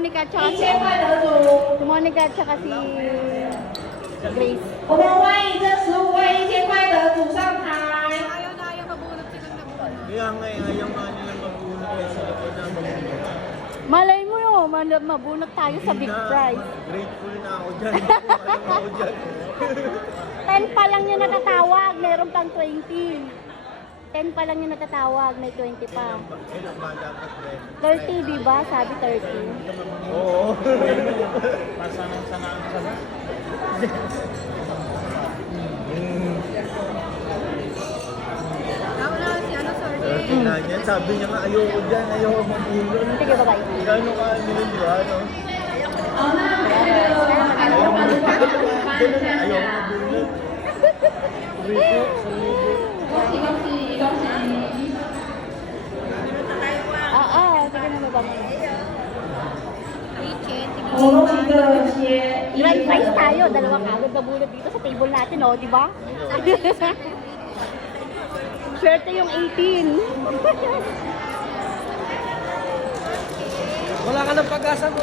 Monica at saka si Grace. 我们欢迎这15位1000块得主上台。 Ayaw na ayaw mabunot silang nabunot. Kaya nga, ayaw nga nilang mag-uno kaya sa likod na mag-uno. Malay mo yun, mabunot tayo sa big prize. Grateful na ako dyan. Ano ako dyan? 10 pa lang yung natatawag, meron pang 20. 10 pa lang yung natatawag, may 20 pa. Kailan ba dapat rin? 30, di ba? Sabi 30. Oo. Pasanang-sanang sana. Nauna si ano, sorry. Tingnan yan, sabi niya nga ayoko dyan, ayoko mag-uno. Sige, bye-bye. Gano'n ka nilin ba, no? 好，那那个ayaw mag-uno. 恭喜恭喜恭喜！ Oo, sige na mabango.我们恭喜这些 Grand prize tayo, dalawa kagad na bulot dito sa table natin, oh, di ba? Swerte yung 18. Wala ka ng pag-asa mo.